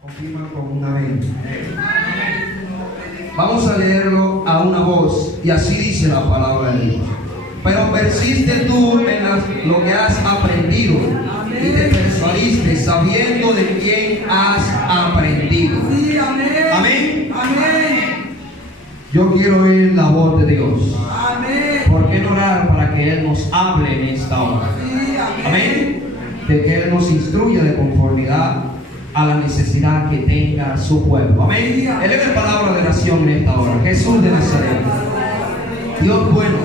Confirma con un amén. Vamos a leerlo a una voz y así dice la palabra de Dios. Pero persiste tú en lo que has aprendido y te persuadiste sabiendo de quién has aprendido. Sí, amén. Amén. Amén. Yo quiero oír la voz de Dios. Amén. ¿Por qué no orar para que Él nos hable en esta hora? Sí, amén. Amén. De que Él nos instruya de conformidad a la necesidad que tenga su pueblo. Amén. Eleve palabra de oración en esta hora. Jesús de Nazaret, Dios bueno,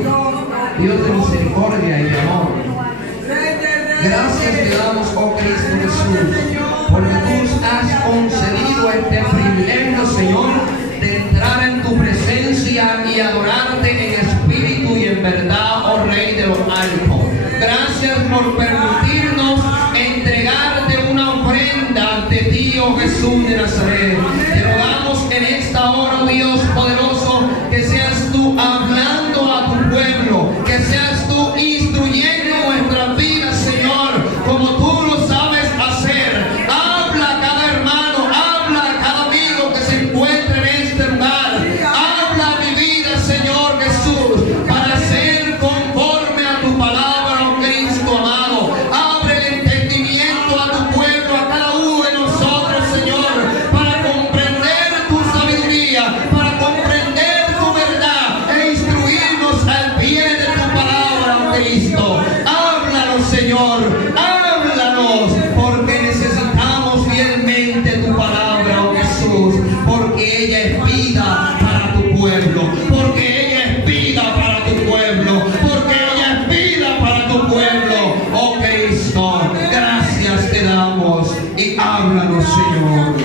Dios de misericordia y de amor, gracias te damos, oh Cristo Jesús, porque tú nos has concedido este privilegio, Señor, de entrar en tu presencia y adorarte en espíritu y en verdad, oh Rey de los altos. Gracias por permitirnos entregarte una ofrenda ante ti, oh Jesús de Nazaret. Te rogamos en esta hora, oh Dios poderoso, que seas tú hablando a tu pueblo, que seas tú instruyendo nuestras vidas, Señor, como tú lo sabes hacer. Habla a cada hermano, habla a cada amigo que se encuentre en este lugar. Habla a mi vida, Señor Jesús, para ser conforme a tu palabra, oh Cristo amado. Abre el entendimiento a tu pueblo, a cada uno de nosotros, Señor, para comprender tu sabiduría, para comprender tu verdad e instruirnos al pie de tu palabra, oh Cristo. Háblanos, Señor, háblanos, porque necesitamos fielmente tu palabra, oh Jesús, porque ella es vida para tu pueblo, porque ella es vida para tu pueblo, porque ella es vida para tu pueblo, oh Cristo. Gracias te damos y háblanos, Señor.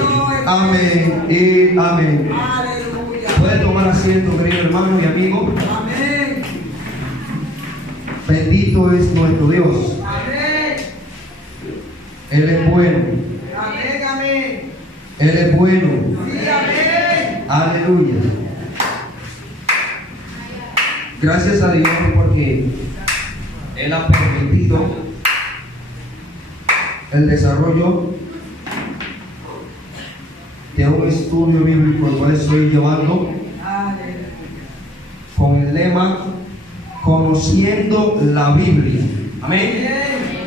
Amén y amén. Aleluya. Puede tomar asiento, querido hermano y amigo. Amén. Bendito es nuestro Dios. Amén. Él es bueno. Amén. Amén. Él es bueno. Sí, amén. Aleluya. Gracias a Dios porque Él ha permitido el desarrollo de un estudio bíblico, el cual estoy llevando Aleluya. con el lema Conociendo la Biblia. Amén.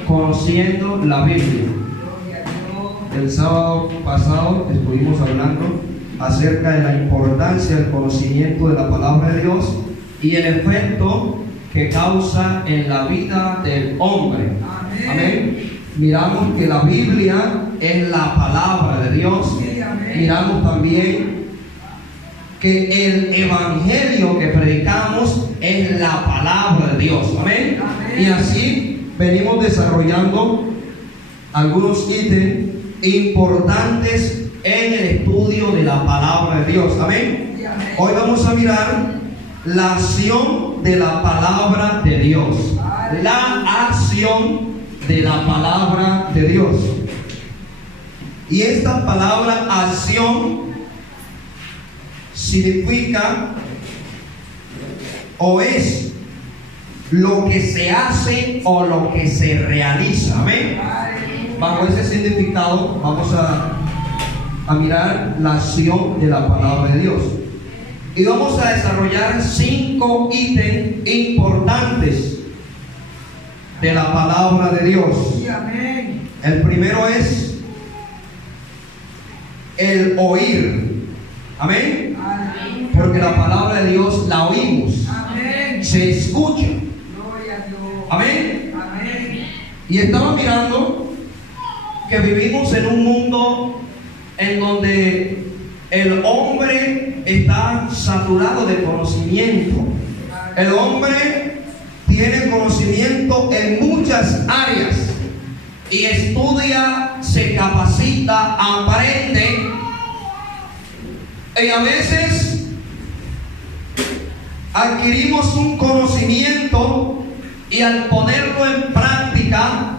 Conociendo la Biblia. Gloria a Dios. El sábado pasado estuvimos hablando acerca de la importancia del conocimiento de la palabra de Dios y el efecto que causa en la vida del hombre. Amén. Amén. Miramos que la Biblia es la palabra de Dios. Sí, amén. Miramos también que el evangelio que predicamos es la palabra de Dios. Amén. Amén. Y así venimos desarrollando algunos ítems importantes en el estudio de la palabra de Dios. Amén. Sí, amén. Hoy vamos a mirar la acción de la palabra de Dios. La acción de la palabra de Dios. Y esta palabra acción significa o es lo que se hace o lo que se realiza. Amén. Bajo ese significado vamos a mirar la acción de la palabra de Dios. Y vamos a desarrollar 5 ítems importantes de la palabra de Dios. Sí, amén. El primero es el oír. Amén. Aleluya. Porque la palabra de Dios la oímos, Amén. se escucha. Gloria a Dios. Amén. Amén. Y estaba mirando que vivimos en un mundo en donde el hombre está saturado de conocimiento. El hombre tiene conocimiento en muchas áreas y estudia, se capacita, aprende. Y a veces adquirimos un conocimiento y al ponerlo en práctica,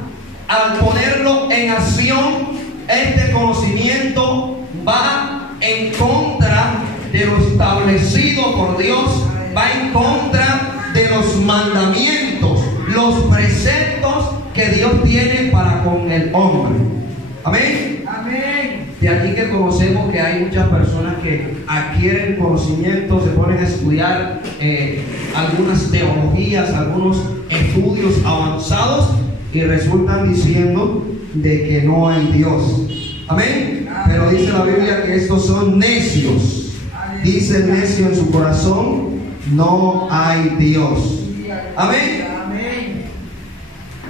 al ponerlo en acción, este conocimiento va en contra de lo establecido por Dios, va en contra de los mandamientos, los preceptos que Dios tiene para con el hombre. Amén. Amén. De aquí que conocemos que hay muchas personas que adquieren conocimiento, se ponen a estudiar algunas teologías, algunos estudios avanzados y resultan diciendo de que no hay Dios. Amén. Pero dice la Biblia que estos son necios. Dice el necio en su corazón, no hay Dios. Amén.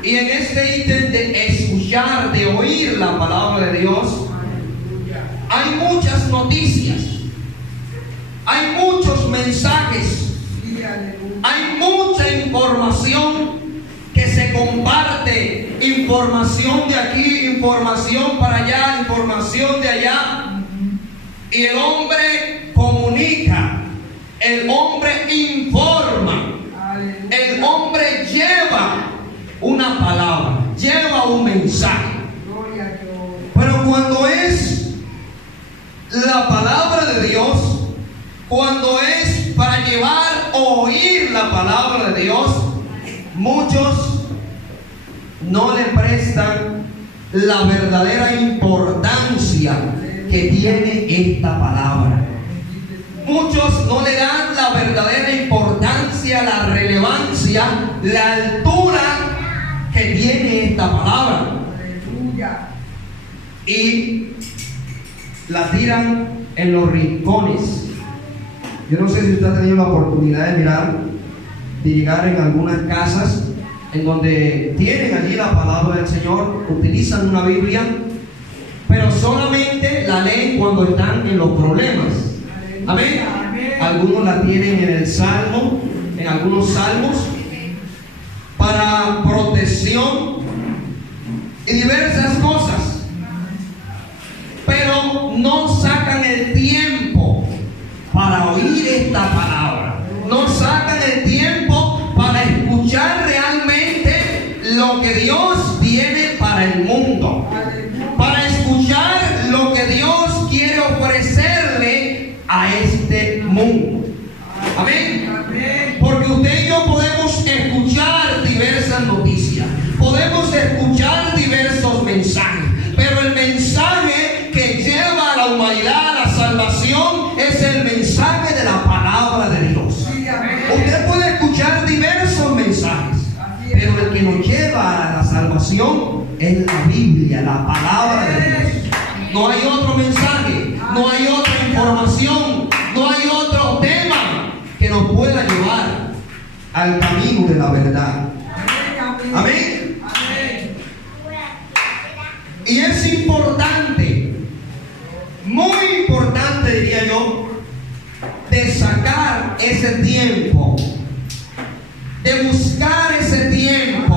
Y en este ítem de escuchar, de oír la palabra de Dios, hay muchas noticias, hay muchos mensajes, hay mucha información que se comparte, información de aquí, información para allá, información de allá, y el hombre comunica, el hombre informa, el hombre lleva una palabra, lleva un mensaje. Pero cuando es la palabra de Dios, cuando es para llevar o oír la palabra de Dios, muchos no le prestan la verdadera importancia que tiene esta palabra. Muchos no le dan la verdadera importancia, la relevancia, la altura que tiene esta palabra. Y la tiran en los rincones. Yo no sé si usted ha tenido la oportunidad de mirar, de llegar en algunas casas en donde tienen allí la palabra del Señor, utilizan una Biblia, pero solamente la leen cuando están en los problemas. Amén. Algunos la tienen en el Salmo, en algunos salmos, para protección y diversas cosas. Pero no sacan el tiempo para oír esta palabra. No sacan el tiempo para escuchar realmente lo que Dios tiene para el mundo. Para escuchar lo que Dios quiere ofrecerle a este mundo. Amén. Porque usted y yo podemos escuchar diversas noticias. Podemos escuchar diversos mensajes. Pero el mensaje que lleva a la humanidad a la salvación es el mensaje de la palabra de Dios. Usted puede escuchar diversos mensajes, pero el que nos lleva a la salvación es la Biblia, la palabra de Dios. No hay otro mensaje, no hay otra información, no hay otro tema que nos pueda llevar al camino de la verdad. Amén. Y es importante, muy importante diría yo, de sacar ese tiempo, de buscar ese tiempo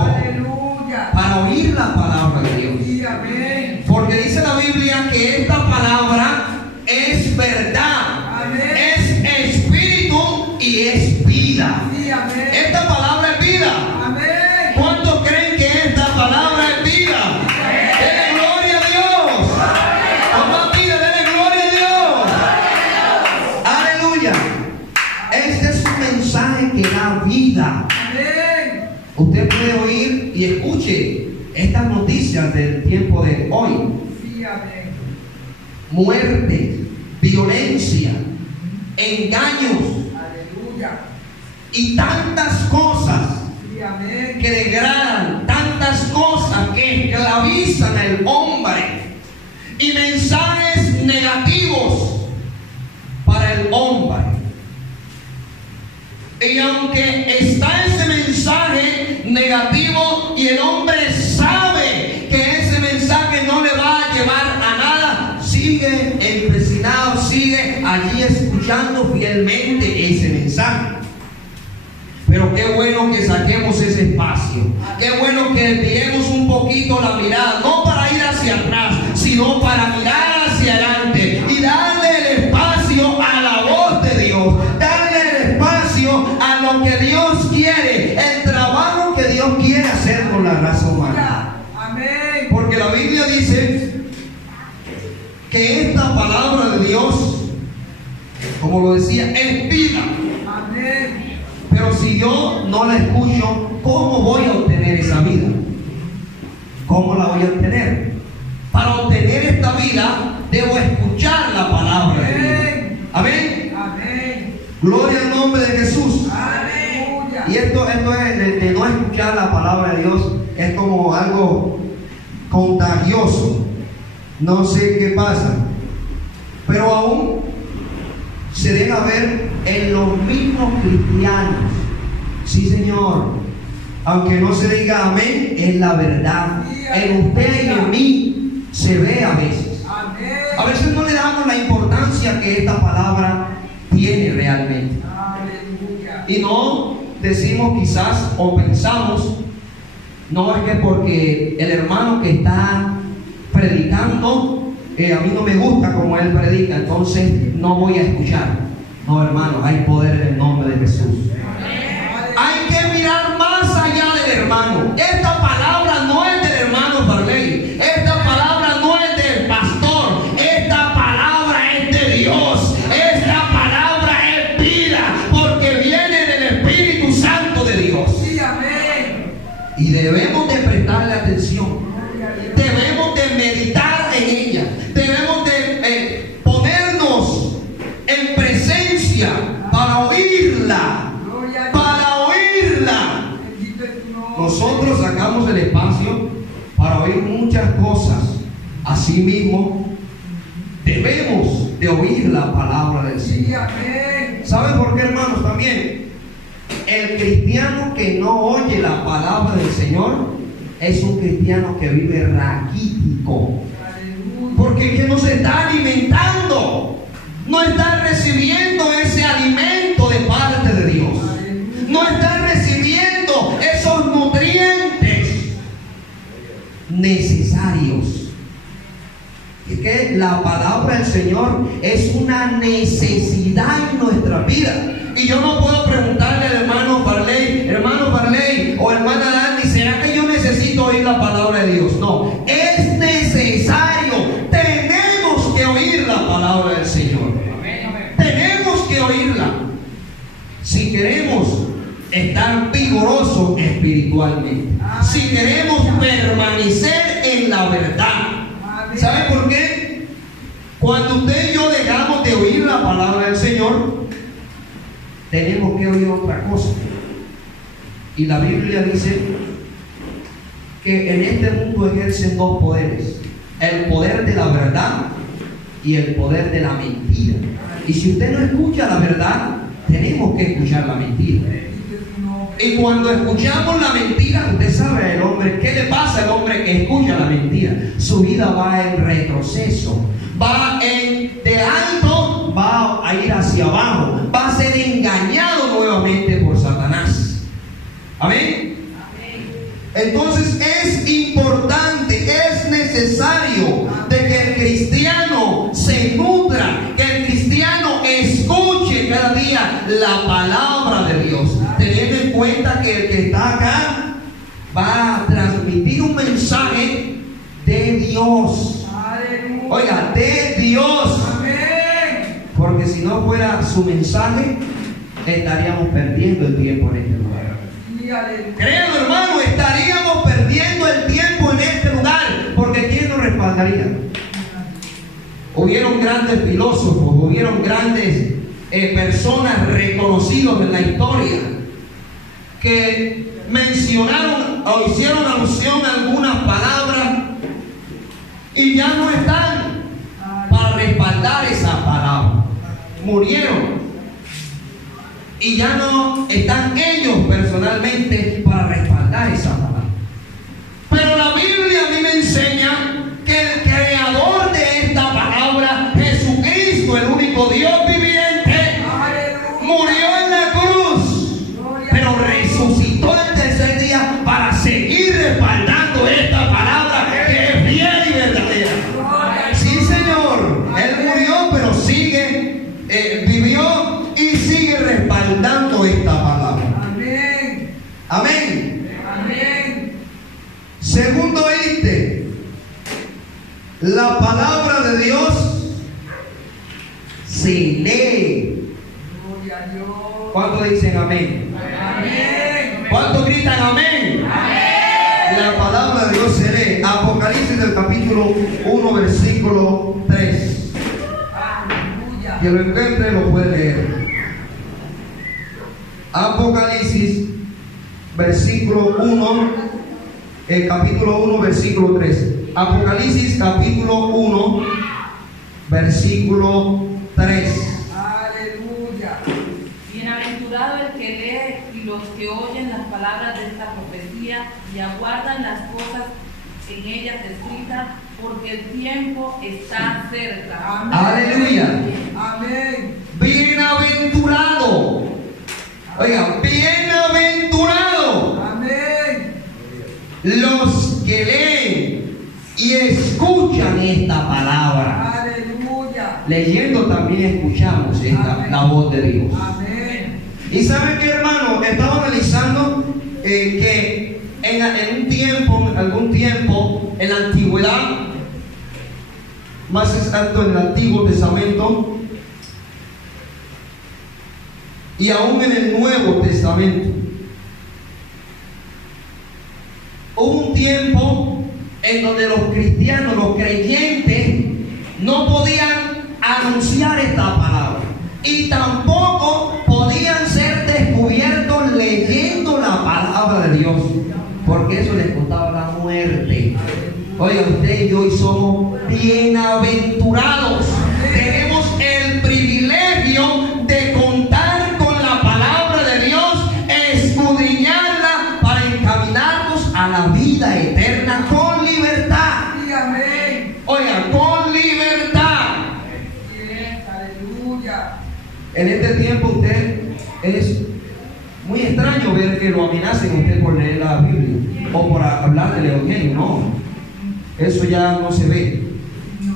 para oír la palabra de Dios. Porque dice la Biblia que esta palabra es verdad, es espíritu y es vida. Esta palabra es vida. ¿Cuántos creen que esta palabra es vida? Que da vida. Usted puede oír y escuche estas noticias del tiempo de hoy. Muerte, violencia, engaños y tantas cosas que degradan, tantas cosas que esclavizan al hombre y mensajes negativos para el hombre. Y aunque está ese mensaje negativo y el hombre sabe que ese mensaje no le va a llevar a nada, sigue empecinado, sigue allí escuchando fielmente ese mensaje. Pero qué bueno que saquemos ese espacio, qué bueno que desviemos un poquito la mirada, no para ir hacia atrás, sino para mirar hacia adelante y darle el espacio a la voz de Dios, darle el espacio a lo que Dios quiere, el trabajo que Dios quiere hacer con la raza humana. Porque la Biblia dice que esta palabra de Dios, como lo decía, es vida. Pero si yo no la escucho, ¿cómo voy a obtener esa vida? ¿Cómo la voy a obtener? Para obtener esta vida, debo Gloria al nombre de Jesús. Aleluya. Y esto es de no escuchar la palabra de Dios, es como algo contagioso. No sé qué pasa, pero aún se deja ver en los mismos cristianos. Sí, Señor, aunque no se diga amén, es la verdad. En usted y en mí se ve a veces. Amén. A veces no le damos la importancia que esta palabra tiene realmente. Aleluya. Y no decimos quizás o pensamos, no es que porque el hermano que está predicando, a mí no me gusta como él predica, entonces no voy a escuchar. No, hermanos, hay poder en el nombre de Jesús. Hay que mirar más allá del hermano. Esta palabra no es del hermano Farley. Esta palabra no es del pastor. Esta palabra es de Dios. Esta palabra es vida, porque viene del Espíritu Santo de Dios. Sí, amén. Y debemos de prestarle atención. Debemos de meditar en ella. Debemos de ponernos en presencia para oírla. Para oírla. Bendito es tu nombre. Nosotros sacamos el espacio para oír muchas cosas. Asimismo, debemos de oír la palabra del Sí, Señor. amén. ¿Saben por qué, hermanos? También el cristiano que no oye la palabra del Señor es un cristiano que vive raquítico, Aleluya. porque que no se está alimentando, no está recibiendo ese alimento de parte de Dios, no está recibiendo esos nutrientes necesarios. Es que la palabra del Señor es una necesidad en nuestra vida. Y yo no puedo preguntarle al hermano Farley o hermana Dani, ¿será que yo necesito oír la palabra de Dios? No, es necesario. Tenemos que oír la palabra del Señor. Tenemos que oírla si queremos estar vigorosos espiritualmente, si queremos permanecer en la verdad. ¿Sabe por qué? Cuando usted y yo dejamos de oír la palabra del Señor, tenemos que oír otra cosa. Y la Biblia dice que en este mundo ejercen dos poderes: el poder de la verdad y el poder de la mentira. Y si usted no escucha la verdad, tenemos que escuchar la mentira. Y cuando escuchamos la mentira, usted sabe el hombre, ¿qué le pasa al hombre que escucha la mentira? Su vida va en retroceso, va de alto, va a ir hacia abajo, va a ser engañado nuevamente por Satanás. Amén. Entonces es importante, es necesario de que el cristiano se nutra, que el cristiano escuche cada día la palabra de Dios, teniendo en cuenta que el que está acá va a transmitir un mensaje de Dios. Aleluya. Oiga, de Dios. Amén. Porque si no fuera su mensaje, estaríamos perdiendo el tiempo en este lugar. Sí, aleluya. Créanlo, hermano, estaríamos perdiendo el tiempo en este lugar, porque ¿quién nos respaldaría? Hubieron grandes filósofos, hubieron grandes personas reconocidos en la historia que mencionaron o hicieron alusión a algunas palabras y ya no están para respaldar esa palabra. Murieron y ya no están ellos personalmente para respaldar esa palabra. Pero la Biblia a mí me enseña que el creador de esta palabra, Jesucristo, el único Dios viviente, murió en la cruz, pero resucitó el tercer día para seguir respaldando esta palabra que es fiel y verdadera. Sí, Señor, Él murió, pero vivió y sigue respaldando esta palabra. Amén. Amén. Amén. Segundo ítem, la palabra de Dios se lee. Gloria a Dios. ¿Cuántos dicen amén? Amén. ¿Cuántos gritan amén? Amén. La palabra de Dios se lee. Apocalipsis del capítulo 1, versículo 3. Aleluya. Que lo encuentre lo puede leer. Apocalipsis, versículo 1, capítulo 1, versículo 3. Apocalipsis, capítulo 1, versículo 3. Aleluya. Bienaventurado el que lee y los que oyen las palabras de esta profecía y aguardan las cosas en ellas escritas, porque el tiempo está cerca. Amén. Aleluya. Amén. Bienaventurado. Oiga, bienaventurado Amén. los que leen y escuchan esta palabra. Aleluya. Leyendo también escuchamos la voz de Dios. Amén. Y saben que, hermano, estaba analizando que en algún tiempo, en la antigüedad, más exacto en el Antiguo Testamento y aún en el Nuevo Testamento, hubo un tiempo en donde los cristianos, los creyentes, no podían anunciar esta palabra y tampoco podían ser descubiertos leyendo la palabra de Dios, porque eso les costaba la muerte. Oiga, usted y yo hoy somos bienaventurados. Tenemos el privilegio de contar con la palabra de Dios, escudriñarla para encaminarnos a la vida eterna con libertad. Sí, amén. Oiga, con libertad. Yes, aleluya. En este tiempo usted es muy extraño ver que lo amenacen a usted por leer la Biblia o por hablar del Evangelio. No, eso ya no se ve.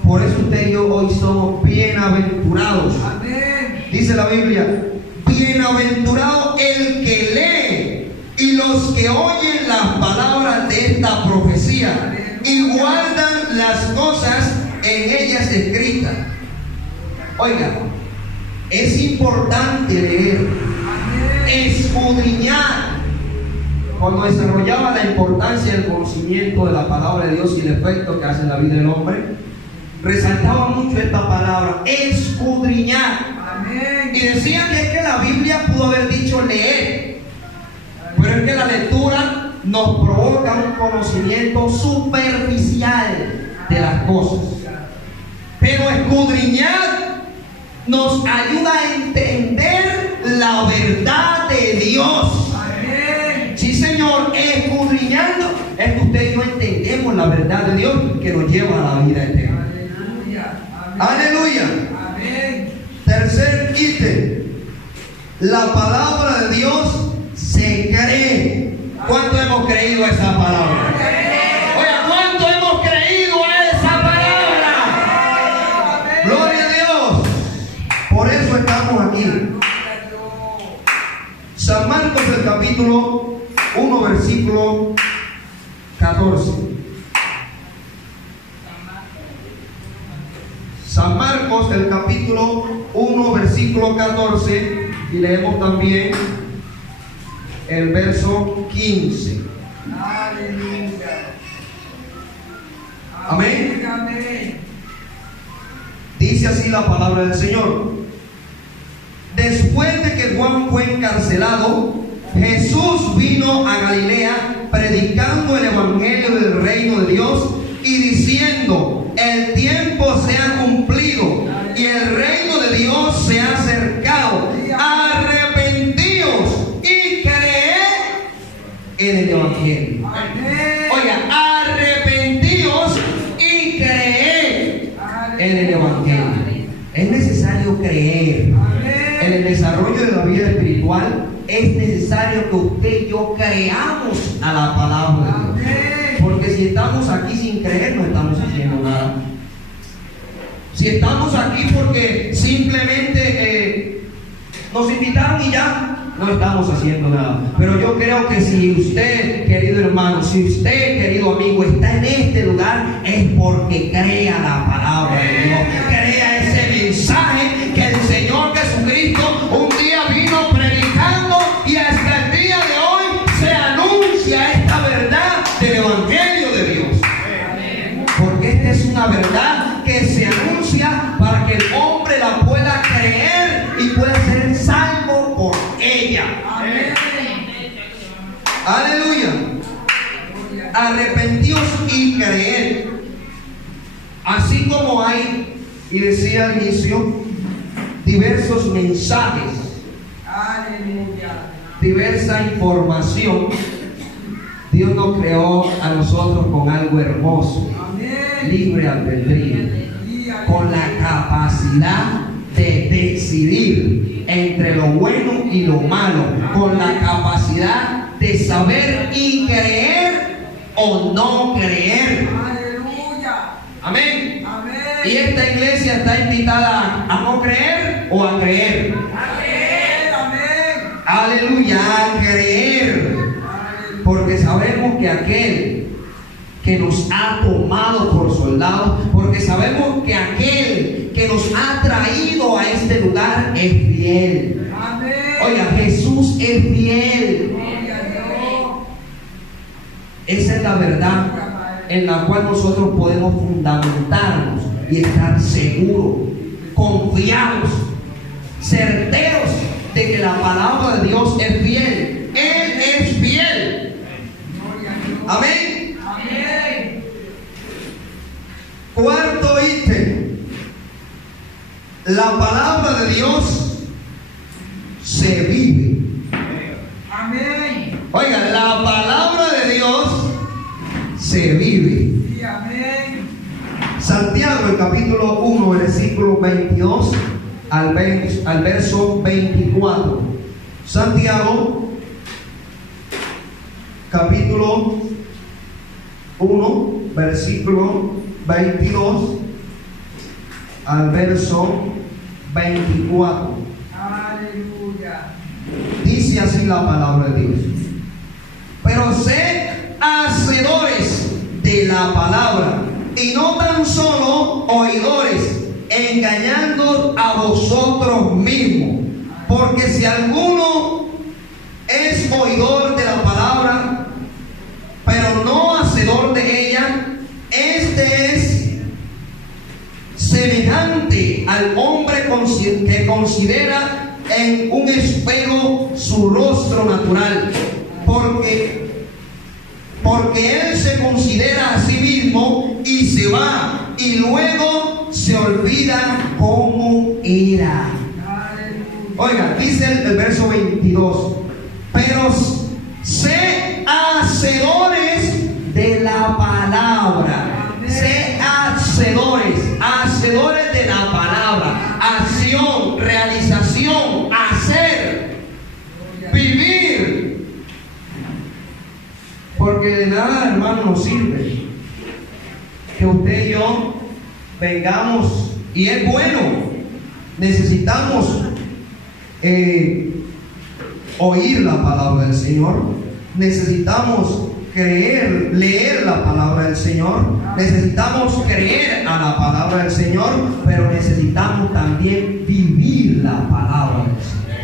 Por eso usted y yo hoy somos bienaventurados. Amén. Dice la Biblia: bienaventurado el que lee y los que oyen las palabras de esta profecía y guardan las cosas en ellas escritas. Oiga, es importante leer, escudriñar. Cuando desarrollaba la importancia del conocimiento de la palabra de Dios y el efecto que hace en la vida del hombre, resaltaba mucho esta palabra, escudriñar. Amén. Y decían que es que la Biblia pudo haber dicho leer, pero es que la lectura nos provoca un conocimiento superficial de las cosas. Pero escudriñar nos ayuda a entender la verdad de Dios. Amén. Sí, Señor, escudriñando es que usted y yo entendemos la verdad de Dios que nos lleva a la vida eterna. Aleluya. Amén. Aleluya. Amén. Tercer ítem, la palabra de Dios se cree. ¿Cuánto hemos creído a esa palabra? Oiga, ¿cuánto hemos creído a esa palabra? Gloria a Dios. Por eso estamos aquí. San Marcos, el capítulo 1, versículo 14. San Marcos, el capítulo 1, versículo 14, y leemos también el verso 15. Aleluya. Amén. Amén. Dice así la palabra del Señor: después de que Juan fue encarcelado, Jesús vino a Galilea predicando el evangelio del reino de Dios y diciendo: el tiempo se ha cumplido y el reino de Dios se ha acercado. Arrepentíos y creed en el evangelio. Amén. Oiga, arrepentíos y creed en el evangelio. Es necesario creer. En el desarrollo de la vida espiritual es necesario que usted y yo creamos a la palabra de Dios. Amén. Porque si estamos aquí sin creer, no estamos haciendo nada. Si estamos aquí porque simplemente nos invitaron y ya, no estamos haciendo nada. Pero yo creo que si usted, querido hermano, si usted, querido amigo, está en este lugar, es porque crea la palabra de Dios, crea ese mensaje que el Señor Jesucristo un día vino predicando, y hasta el día de hoy se anuncia esta verdad del evangelio de Dios. Porque esta es una verdad que se anuncia para que el hombre la pueda creer y pueda ser salvo por ella. arrepentíos y creed. Así como hay, y decía al inicio, diversos mensajes, Aleluya. diversa información, Dios nos creó a nosotros con algo hermoso, Amén. libre albedrío, con la capacidad de decidir entre lo bueno y lo malo, con la capacidad de saber y creer o no creer. Aleluya. Amén. Amén. Y esta iglesia está invitada a no creer o a creer. Amén. Amén. Aleluya, a creer. Porque sabemos que aquel que nos ha tomado por soldados, porque sabemos que aquel que nos ha traído a este lugar es fiel. Amén. Oiga, Jesús es fiel. Gloria a Dios. Esa es la verdad en la cual nosotros podemos fundamentarnos y estar seguros, confiados, certeros de que la palabra de Dios es fiel. Él es fiel. Gloria a Dios. Amén. Amén. Cuarto ítem. La palabra de Dios se vive. Amén. Oiga, la palabra de Dios se vive. Sí, amén. Santiago, el capítulo 1, versículo 22 al verso 24. Santiago, capítulo 1, versículo 22 al verso 24. Aleluya. Dice así la palabra de Dios: pero sed hacedores de la palabra, y no tan solo oidores, engañando a vosotros mismos. Porque si alguno es oidor de la palabra, pero no hacedor de ella, este es semejante al hombre que considera en un espejo su rostro natural, porque él se considera a sí mismo y se va, y luego se olvida cómo era. Aleluya. Oiga, dice el verso 22: pero sé hacedores de la palabra. Sé hacedores de la palabra. Acción, realización, hacer, vivir. Porque de nada, hermano, nos sirve que usted y yo vengamos, y es bueno, necesitamos oír la palabra del Señor, necesitamos creer, leer la palabra del Señor, necesitamos creer a la palabra del Señor, pero necesitamos también vivir la palabra del Señor.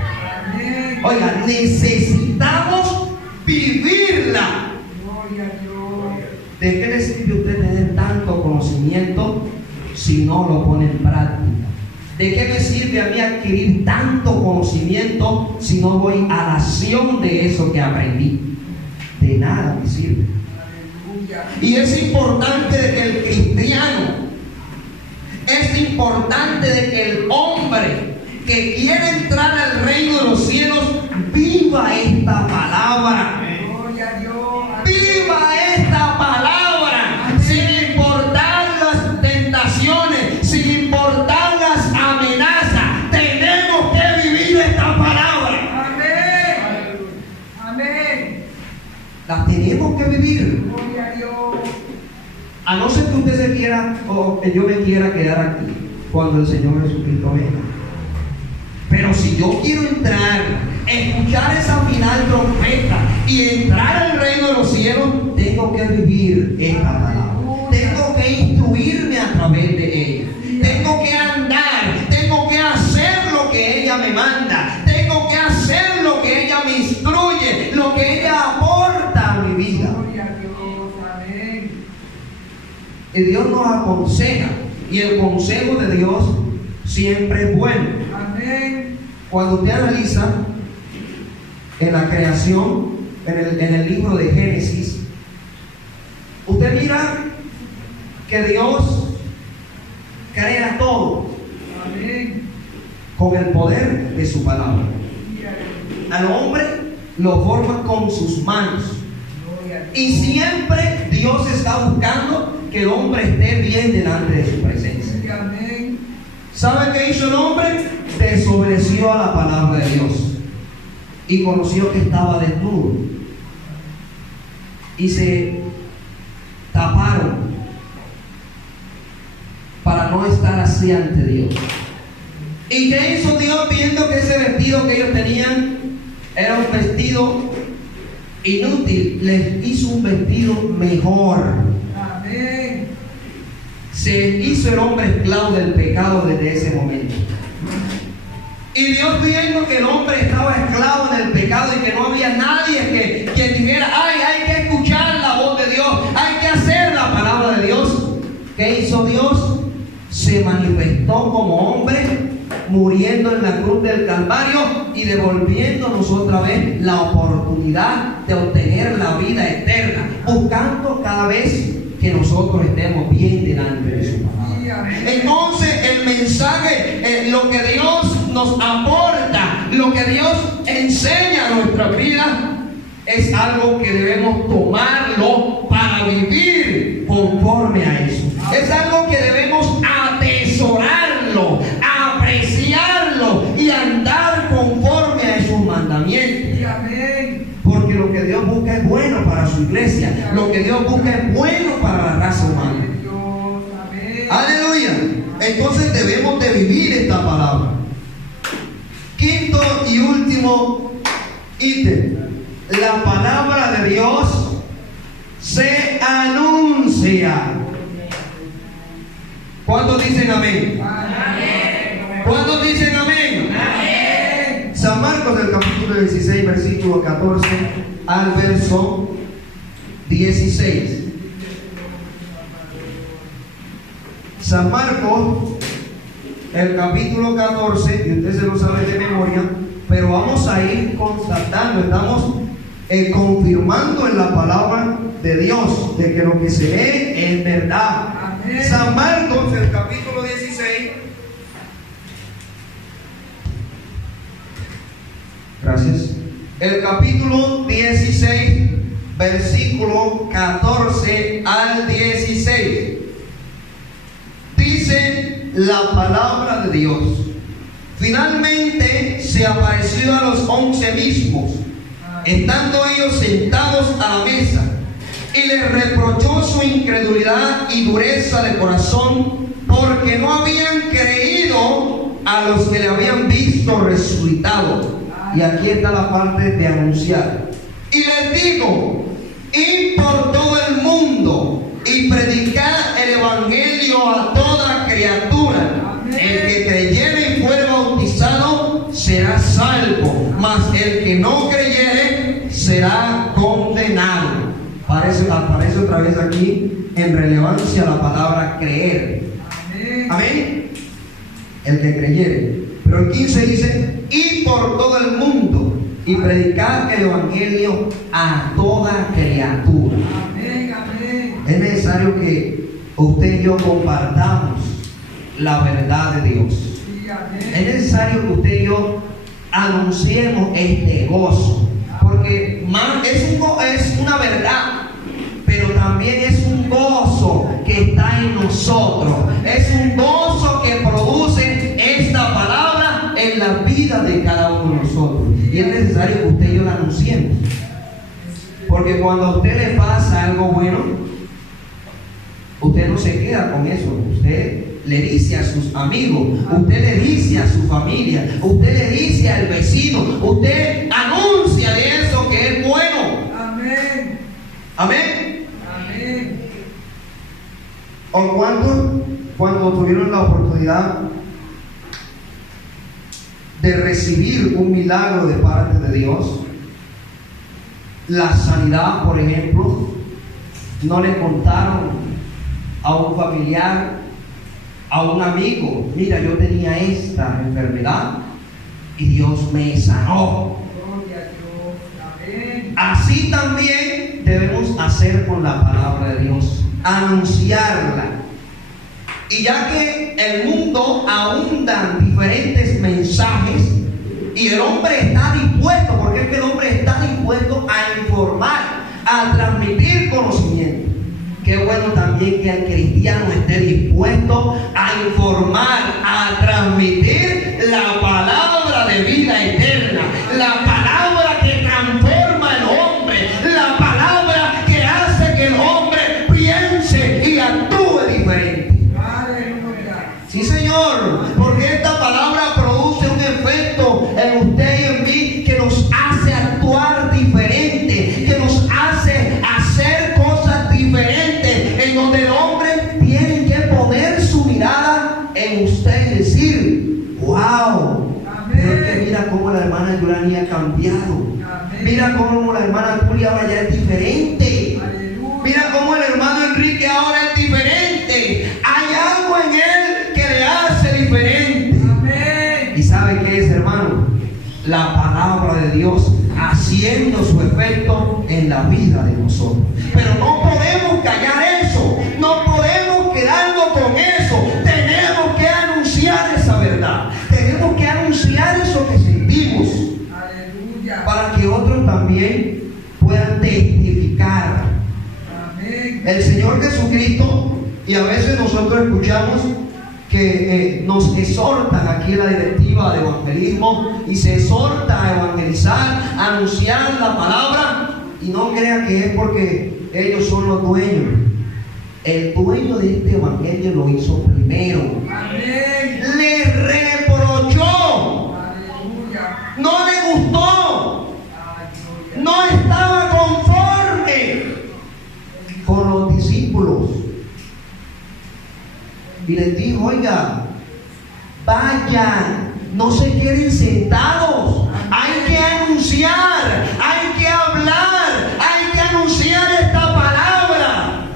Amén. Oiga, necesitamos vivirla. Gloria a Dios. ¿De qué le sirve a usted tener tanto conocimiento si no lo pone en práctica? ¿De qué me sirve a mí adquirir tanto conocimiento si no voy a la acción de eso que aprendí? De nada me sirve. Aleluya. Y es importante de que el cristiano, es importante de que el hombre que quiere entrar al reino de los cielos viva esta palabra. Gloria a Dios. Viva esta palabra, sin importar las tentaciones, sin importar las amenazas. Tenemos que vivir esta palabra. Amén. Amén. La tenemos que vivir. Gloria a Dios. A no ser que usted se quiera o que yo me quiera quedar aquí cuando el Señor Jesucristo venga. Pero si yo quiero entrar, escuchar esa final trompeta y entrar al reino de los cielos, tengo que vivir esta palabra. Tengo que instruirme a través de ella. Tengo que andar, tengo que hacer lo que ella me manda. Tengo que hacer lo que ella me instruye, lo que ella aporta a mi vida. Gloria a Dios. Amén. Y Dios nos aconseja, y el consejo de Dios siempre es bueno. Amén. Cuando usted analiza en la creación, en el libro de Génesis, que Dios crea todo Amén. con el poder de su palabra. Al hombre lo forma con sus manos. Gloria a Dios. Y siempre Dios está buscando que el hombre esté bien delante de su presencia. Amén. ¿Sabe qué hizo el hombre? Desobedeció a la palabra de Dios y conoció que estaba desnudo. Y se taparon para no estar así ante Dios. ¿Y qué hizo Dios viendo que ese vestido que ellos tenían era un vestido inútil? Les hizo un vestido mejor. Amén. Se hizo el hombre esclavo del pecado desde ese momento. Y Dios, viendo que el hombre estaba esclavo en el pecado y que no había nadie que dijera, ay, hay que escuchar la voz de Dios, hay que hacer la palabra de Dios, ¿qué hizo Dios? Se manifestó como hombre, muriendo en la cruz del Calvario y devolviéndonos otra vez la oportunidad de obtener la vida eterna, buscando cada vez que nosotros estemos bien delante de su palabra. Entonces el mensaje, lo que Dios nos aporta, lo que Dios enseña a nuestra vida, es algo que debemos tomarlo para vivir conforme a eso. Es algo que debemos atesorarlo, apreciarlo y andar conforme a esos mandamientos. Amén. Porque lo que Dios busca es bueno para su iglesia. Lo que Dios busca es bueno para la raza humana. Dios. Amén. Aleluya. Entonces debemos de vivir esta palabra. Quinto y último ítem. La palabra de Dios se anuncia. ¿Cuántos dicen amén? Amén. ¿Cuántos dicen amén? Amén. San Marcos del capítulo 16, versículo 14 al verso 16. San Marcos, el capítulo 14, y usted se lo sabe de memoria, pero vamos a ir constatando, estamos confirmando en la palabra de Dios, de que lo que se lee es verdad. Amén. San Marcos, el capítulo 16. Gracias. El capítulo 16, versículo 14 al 16. Dice la palabra de Dios: finalmente se apareció a los 11 mismos, estando ellos sentados a la mesa, y les reprochó su incredulidad y dureza de corazón, porque no habían creído a los que le habían visto resucitado. Y aquí está la parte de anunciar. Y les digo: id por todo el mundo y predicad el evangelio a toda criatura. Amén. El que creyere y fuere bautizado será salvo, mas el que no creyere será condenado. Aparece otra vez aquí en relevancia la palabra creer. Amén. Amén. El que creyere. Pero el 15 dice: y por todo el mundo y predicar el evangelio a toda criatura. Amén. Amén. Es necesario que usted y yo compartamos la verdad de Dios. Sí, amén. Es necesario que usted y yo anunciemos este gozo, porque es una verdad, pero también es un gozo que está en nosotros. Es un gozo que produce esta palabra en la vida de cada uno de nosotros. Y es necesario que usted y yo la anunciemos, porque cuando a usted le pasa algo bueno, usted no se queda con eso. Usted le dice a sus amigos, usted le dice a su familia, usted le dice al vecino, usted anuncia de eso que es bueno. Amén. Amén. Amén. ¿O cuántos, cuando tuvieron la oportunidad de recibir un milagro de parte de Dios, la sanidad, por ejemplo, no le contaron a un familiar, a un amigo: mira, yo tenía esta enfermedad y Dios me sanó? Gloria a Dios. Amén. Así también debemos hacer con la palabra de Dios. anunciarla. Y ya que el mundo abundan diferentes mensajes y el hombre está dispuesto, porque es que el hombre está dispuesto a informar, a transmitir conocimiento. Qué bueno también que el cristiano esté dispuesto a informar, a transmitir la palabra de vida eterna, la palabra que transforma al hombre, la palabra que hace que el hombre piense y actúe diferente. Sí, Señor, porque esta palabra produce un efecto en usted y en mí que nos hace actuar diferente, que nos hace hacer cosas diferentes, en donde el hombre tiene que poner su mirada en usted y decir: wow, pero es que mira cómo la hermana Yurani ha cambiado, mira cómo la hermana Julia ahora ya es diferente, mira cómo el hermano Enrique ahora es diferente, hay algo en él que le hace diferente. ¿Y sabe qué es, hermano? La palabra de Dios haciendo su efecto en la vida de nosotros. Pero no podemos callar eso, no podemos quedarnos con eso. Tenemos que anunciar esa verdad, tenemos que anunciar eso que sentimos. Aleluya. Para que otros también puedan testificar. Amén. El Señor Jesucristo, y a veces nosotros escuchamos que nos exhortan aquí en la directiva de evangelismo, y se exhorta a evangelizar, a anunciar la palabra, y no crea que es porque ellos son los dueños. El dueño de este evangelio lo hizo primero. Amén. Le reprochó. Aleluya. No le gustó. Aleluya. No estaba conforme con los discípulos. Y les dijo: oiga, vayan, no se queden sentados, hay que anunciar, hay que hablar, hay que anunciar esta palabra.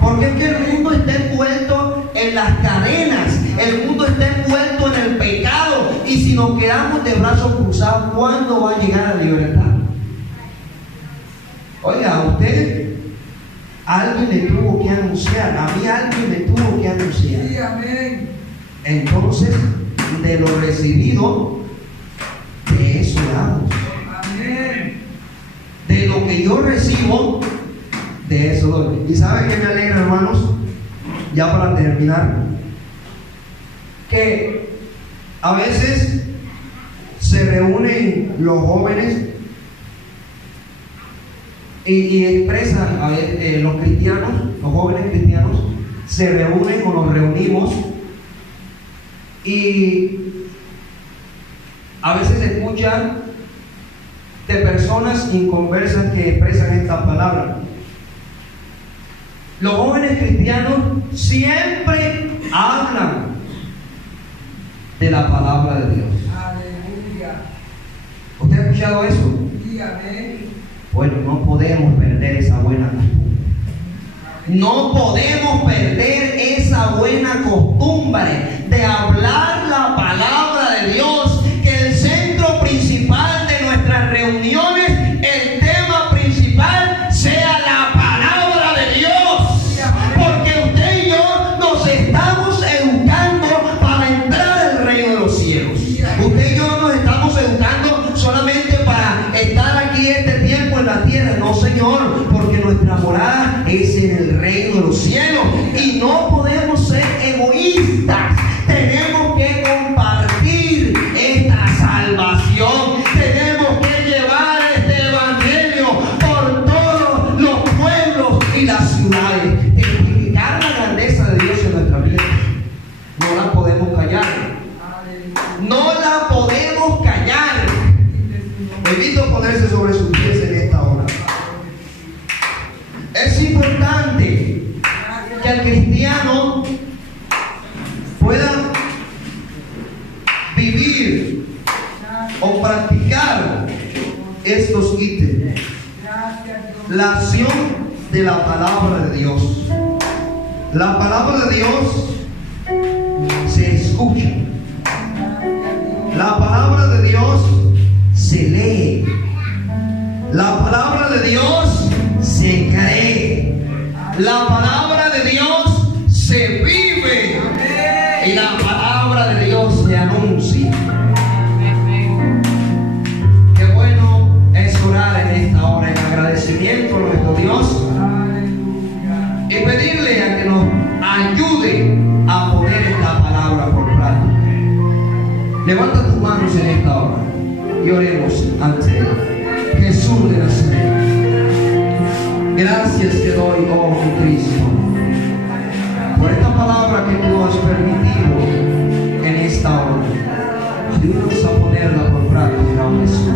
Porque es que el mundo está envuelto en las cadenas, el mundo está envuelto en el pecado, y si nos quedamos de brazos cruzados, ¿cuándo va a llegar la libertad? Oiga, a usted alguien le tuvo que anunciar, a mí alguien me tuvo que anunciar. Sí, amén. Entonces, de lo recibido, de eso damos. Amén. De lo que yo recibo, de eso doy. ¿Y sabe qué me alegra, hermanos? Ya para terminar, que a veces se reúnen los jóvenes y expresan, a ver, los cristianos, los jóvenes cristianos, se reúnen o nos reunimos, y a veces escuchan de personas inconversas que expresan esta palabra. Los jóvenes cristianos siempre hablan de la palabra de Dios. Aleluya. ¿Usted ha escuchado eso? Sí, amén. Bueno, no podemos perder esa buena costumbre. No podemos perder esa buena costumbre de hablar la palabra de Dios, que el centro principal de nuestras reuniones, el tema principal, sea la palabra de Dios. Porque usted y yo nos estamos educando para entrar al reino de los cielos. Usted y yo nos estamos educando solamente para estar aquí este tiempo en la tierra. No, Señor, porque nuestra morada es en el reino de los cielos, y no podemos ser egoístas. Tenemos que compartir esta salvación, tenemos que llevar este evangelio por todos los pueblos y las ciudades, testificar la grandeza de Dios en nuestra vida. No la podemos callar, no la podemos callar. Le invito a ponerse sobre sus pies en esta hora. Es importante que el cristiano pueda vivir o practicar estos ítems. La acción de la palabra de Dios. La palabra de Dios se escucha. La palabra de Dios se lee. La palabra de Dios se cree. La palabra de Dios se vive y la palabra de Dios se anuncia. Qué bueno es orar en esta hora en agradecimiento a nuestro Dios y pedirle a que nos ayude a poner esta palabra por práctica. Levanta tus manos en esta hora y oremos ante Él. Jesús de Nazaret, gracias te doy, oh mi Cristo, por esta palabra que tú has permitido en esta hora. Ayúdanos a ponerla por práctica, Jesús.